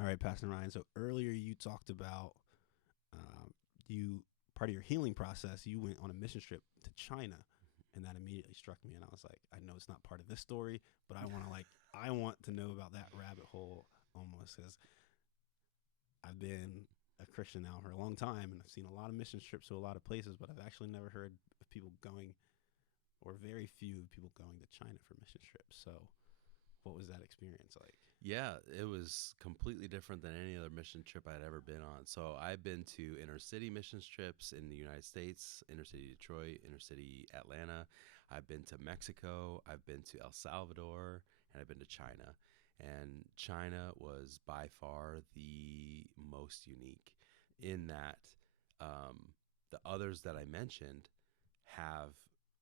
All right, Pastor Ryan. So earlier you talked about you part of your healing process. You went on a mission trip to China, and that immediately struck me. And I was like, I know it's not part of this story, but I want to know about that rabbit hole almost because I've been a Christian now for a long time, and I've seen a lot of mission trips to a lot of places, but I've actually never heard of people going, or very few people going to China for mission trips. So what was that experience like? Yeah, it was completely different than any other mission trip I'd ever been on. So I've been to inner city missions trips in the United States, inner city Detroit, inner city Atlanta. I've been to Mexico. I've been to El Salvador, and I've been to China. And China was by far the most unique in that the others that I mentioned have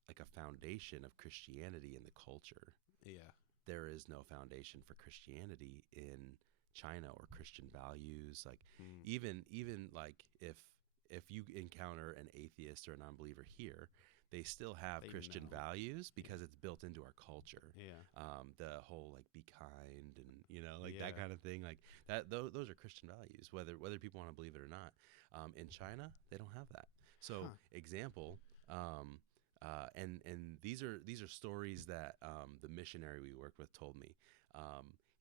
like a foundation of Christianity in the culture. Yeah. There is no foundation for Christianity in China or Christian values. Like Mm. even like if you encounter an atheist or a non-believer here, they still have They Christian know. values because it's built into our culture. Yeah. The whole like be kind and like that Yeah. kind of thing, like that. Those are Christian values, whether people want to believe it or not. In China, they don't have that. So Huh. example. And these are stories that the missionary we worked with told me.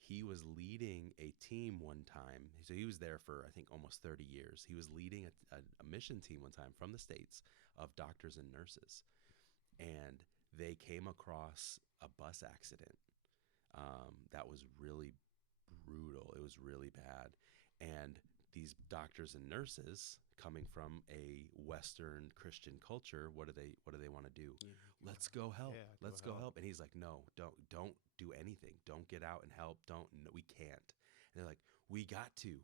He was leading a team one time. So he was there for, I think, almost 30 years. He was leading a mission team one time from the States of doctors and nurses. And they came across a bus accident that was really brutal. It was really bad. And these doctors and nurses coming from a Western Christian culture, what do they want to do? Yeah. Let's go help. Yeah. Go Let's go help. help. And he's like, no, don't do anything. Don't get out and help. Don't, no, we can't. And they're like, we got to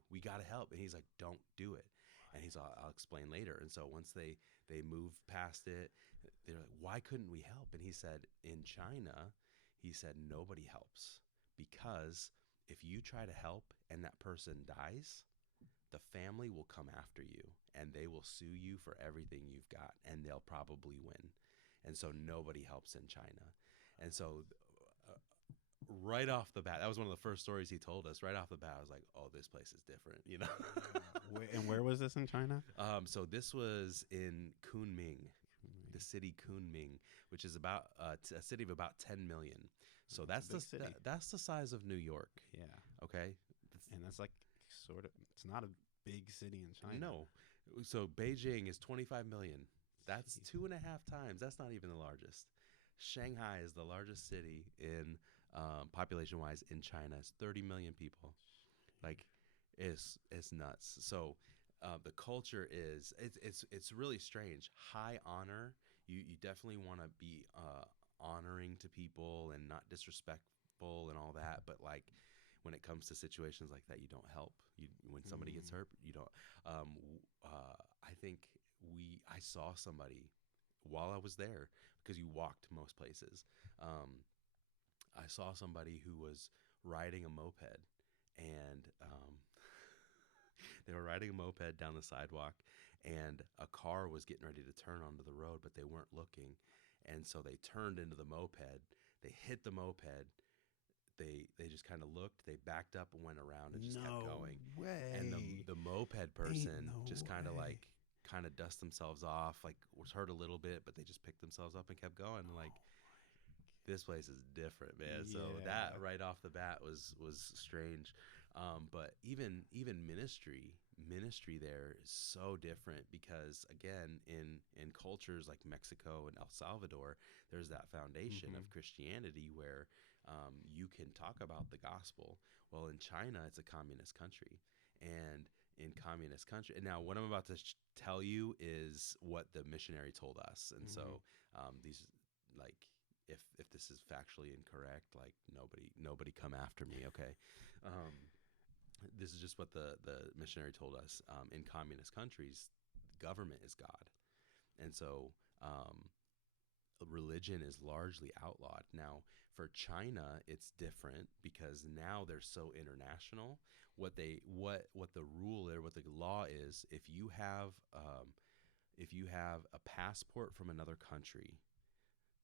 help. And he's like, don't do it. And he's, I'll explain later. And so once they moved past it, they're like, why couldn't we help? And he said, in China, he said, nobody helps because if you try to help and that person dies, the family will come after you and they will sue you for everything you've got and they'll probably win. And so nobody helps in China. And so right off the bat, that was one of the first stories he told us. Right off the bat, I was like, oh, this place is different, Where was this in China? So this was in Kunming, the city Kunming, which is about a city of about 10 million. So It's a big city. that's the size of New York. Yeah. Okay. And that's like sort of, it's not a big city in China. No. So Beijing is 25 million. That's Jeez. 2.5 times. That's not even the largest. Shanghai is the largest city in population wise in China. It's 30 million people. Like it's nuts. So the culture is it's really strange. High honor. You definitely want to be honoring to people and not disrespectful and all that. But like when it comes to situations like that, you don't help. When somebody gets hurt, you don't. I think I saw somebody while I was there because you walked most places. I saw somebody who was riding a moped and they were riding a moped down the sidewalk and a car was getting ready to turn onto the road, but they weren't looking. And so they turned into the moped. They hit the moped. They just kind of looked. They backed up and went around and just kept No going. And way. the moped Ain't person no just kind of way. dust themselves off, like was hurt a little bit, but they just picked themselves up and kept going. Like this place is different, man. So Yeah. that right off the bat was strange. But even ministry there is so different because again, in cultures like Mexico and El Salvador, there's that foundation Mm-hmm. of Christianity where you can talk about the gospel. Well, in China, it's a communist country, and in communist country, and now what I'm about to tell you is what the missionary told us, and Mm-hmm. so these like if this is factually incorrect, like nobody come after me, okay? This is just what the missionary told us. In communist countries, the government is God, and so religion is largely outlawed. Now, for China, it's different because now they're so international. What the rule or what the law is, if you have a passport from another country,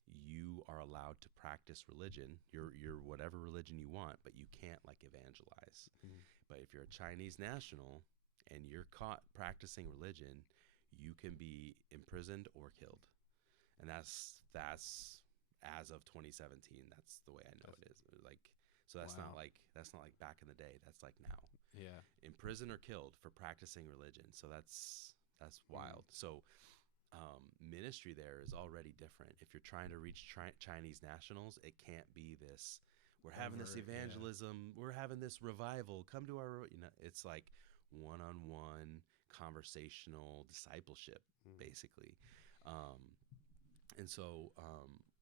you are allowed to practice religion, your whatever religion you want, but you can't like evangelize. Mm. But if you're a Chinese national and you're caught practicing religion, you can be imprisoned or killed. And that's as of 2017. That's the way I know it is. Like, so Wow. that's not like back in the day. That's like now. Yeah. Imprisoned or killed for practicing religion. So that's wild. So ministry there is already different. If you're trying to reach Chinese nationals, it can't be this. We're having this Overt, yeah. evangelism. We're having this revival. Come to our, you know, it's like one-on-one conversational discipleship, Mm. basically. Um, and so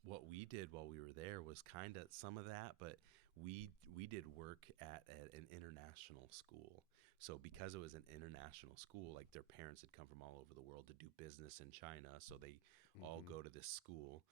what we did while we were there was kind of some of that, but we did work at an international school. So because it was an international school, like their parents had come from all over the world to do business in China, so they all Mm-hmm. go to this school,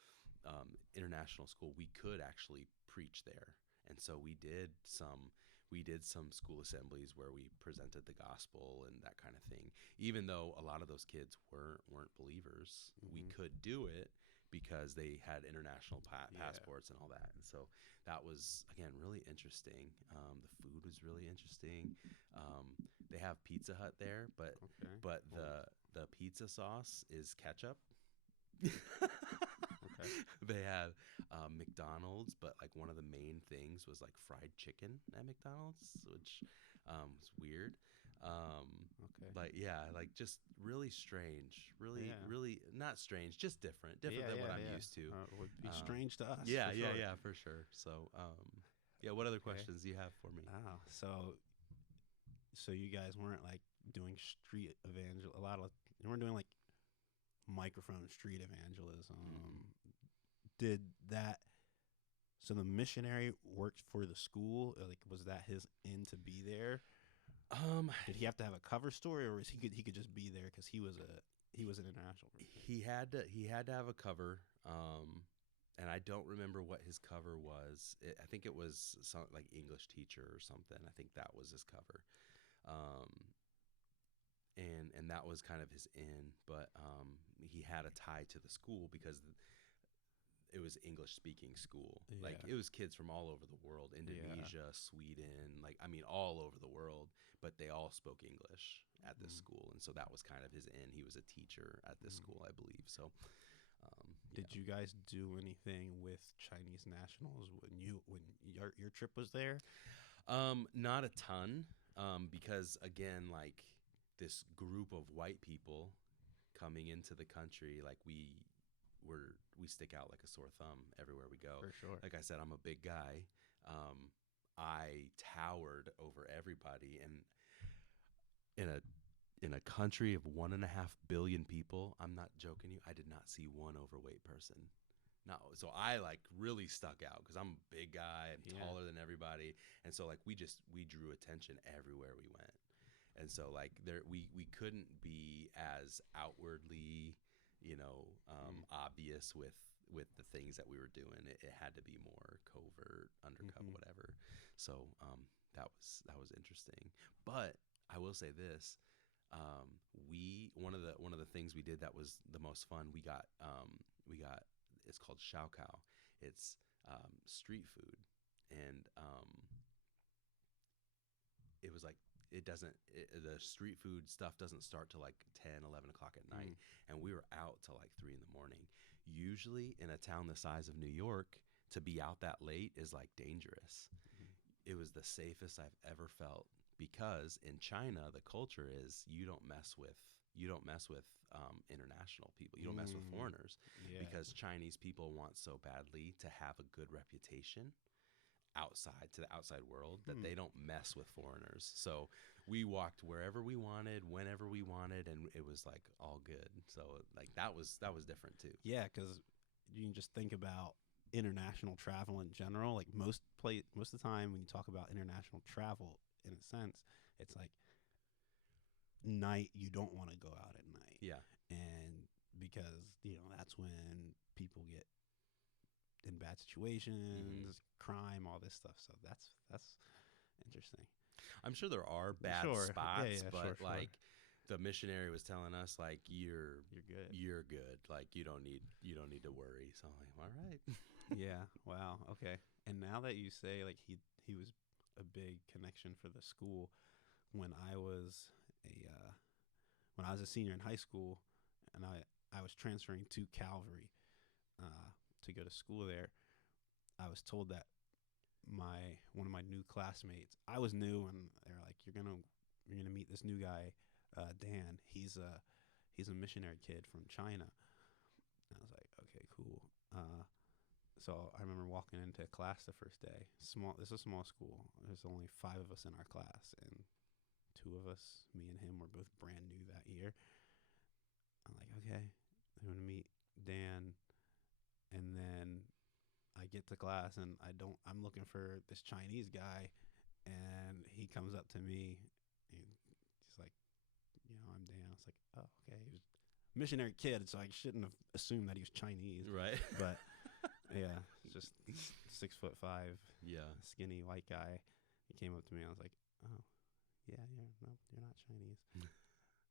international school. We could actually preach there, and so we did some school assemblies where we presented the gospel and that kind of thing. Even though a lot of those kids weren't believers, we Mm-hmm. could do it because they had international Yeah. passports and all that. And so that was again really interesting. The food was really interesting. They have Pizza Hut there, but Okay. but Oh, the pizza sauce is ketchup. okay. They had McDonald's, but like one of the main things was like fried chicken at McDonald's, which was weird. Um, Okay. but yeah, like just really strange, really, Yeah. really not strange, just different Yeah. than what Yeah. I'm Yeah. used to. It would be Um, strange to us yeah, for yeah, sure. yeah, for sure. So, yeah, what other Okay. questions do you have for me? Oh, so you guys weren't like doing street evangel. A lot of you weren't doing like microphone street evangelism. Mm. Did that? So the missionary worked for the school. Like, was that his in to be there? Um, Did he have to have a cover story, or is he could just be there because he was an international person? he had to have a cover. And I don't remember what his cover was. I think it was some like English teacher or something. I think that was his cover. Um, and that was kind of his in, but he had a tie to the school because it was English speaking school. Like Yeah. it was kids from all over the world, Yeah. Indonesia, Sweden, like I mean all over the world, but they all spoke English at this Mm. school, and so that was kind of his in. He was a teacher at this Mm. school, I believe. So Did yeah. you guys do anything with Chinese nationals when your trip was there? Not a ton, because again, like this group of white people coming into the country, like we stick out like a sore thumb everywhere we go. For sure. Like I said, I'm a big guy. I towered over everybody, and in a country of 1.5 billion people, I'm not joking you, I did not see one overweight person. No, so I like really stuck out because I'm a big guy, I'm Yeah. taller than everybody, and so like we drew attention everywhere we went, and so like we couldn't be as outwardly, obvious with the things that we were doing. It had to be more covert, undercover, Mm-hmm. whatever. So that was interesting, but I will say this: we one of the things we did that was the most fun. We got it's called Shao Kao. It's street food, and it was like the street food stuff doesn't start till like 10, 11 o'clock at night, Mm. and we were out till like 3 in the morning. Usually in a town the size of New York, to be out that late is like dangerous. Mm. It was the safest I've ever felt because in China the culture is you don't mess with international people. You don't mess with Mm. foreigners Yeah. because Chinese people want so badly to have a good reputation outside to the outside world that Hmm. they don't mess with foreigners. So we walked wherever we wanted, whenever we wanted, and it was like all good. So like that was different too. Yeah, because you can just think about international travel in general. Like most of the time when you talk about international travel, in a sense, it's like night. You don't want to go out at night, Yeah. and because that's when people get in bad Hmm. situations, crime, all this stuff. So that's interesting. I'm sure there are bad Sure. Yeah. spots, Yeah. Sure. but Sure. like the missionary was telling us like You're good. you're good. Like you don't need to worry. So I'm like, all right. Yeah. Wow. Okay. And now that you say like he was a big connection for the school, when I was a senior in high school, and I was transferring to Calvary to go to school there, I was told that one of my new classmates, I was new, and they're like, you're gonna meet this new guy, Dan. He's a missionary kid from China. And I was like, okay, cool. So I remember walking into class the first day. This is a small school. There's only 5 of us in our class, and 2 of us, me and him, were both brand new that year. I'm like, okay, I'm gonna meet Dan, and then I get to class, and I'm looking for this Chinese guy, and he comes up to me, and he's like, I'm Dan. I was like, oh, okay. He was a missionary kid, so I shouldn't have assumed that he was Chinese. Right. But yeah, just 6'5", Yeah. skinny white guy. He came up to me. I was like, oh, yeah, no, you're not Chinese.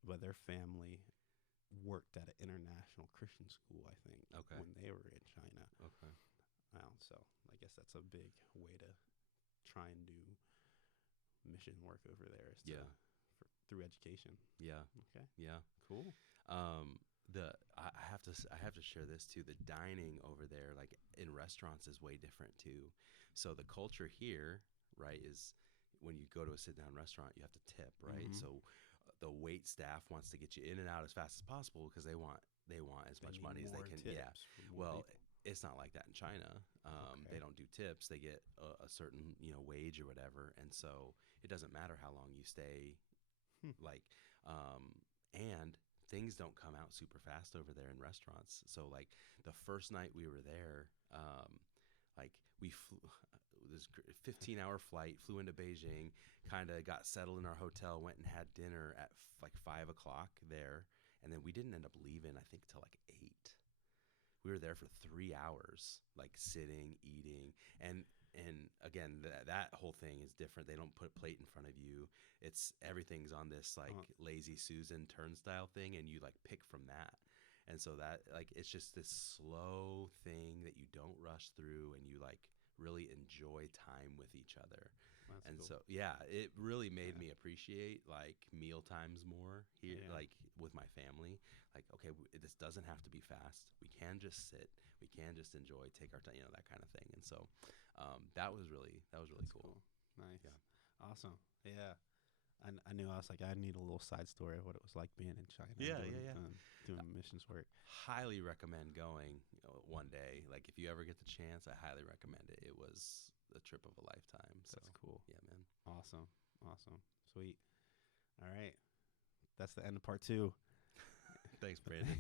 But their family worked at an international Christian school, I think, Okay. when they were in China. Okay. So I guess that's a big way to try and do mission work over there, is Yeah. through education. Yeah. Okay, Yeah. cool. I have to share this too. The dining over there, like in restaurants, is way different too. So the culture here, right, is when you go to a sit down restaurant, you have to tip, right? Mhm. So the wait staff wants to get you in and out as fast as possible because they want as They much need money as they more can. tips Yeah. for more Well, people. it's not like that in China. They Okay. don't do tips. They get a certain wage or whatever, and so it doesn't matter how long you stay. Hmm. Like, and things don't come out super fast over there in restaurants. So like the first night we were there, like we flew this 15-hour flight, flew into Beijing, kind of got settled in our hotel, went and had dinner at like 5 o'clock there, and then we didn't end up leaving, I think, till like 8. We were there for 3 hours, like sitting, eating, and again, that whole thing is different. They don't put a plate in front of you. It's everything's on this like lazy Susan turnstile thing, and you like pick from that. And so that like it's just this slow thing that you don't rush through, and you like really enjoy time with each other. That's And cool. so yeah, it really made Yeah. me appreciate like meal times more here, Yeah. like with my family. Like, okay, this doesn't have to be fast. We can just sit. We can just enjoy, take our time, that kind of thing. And so that was really That's cool. Nice. Yeah. Awesome. Yeah. I knew, I was like, I need a little side story of what it was like being in China. Yeah, doing, yeah, yeah. doing missions work. Highly recommend going one day. Like if you ever get the chance, I highly recommend it. It was the trip of a lifetime. So That's cool. yeah, man. Awesome. Sweet. All right. That's the end of part 2. Thanks, Brandon.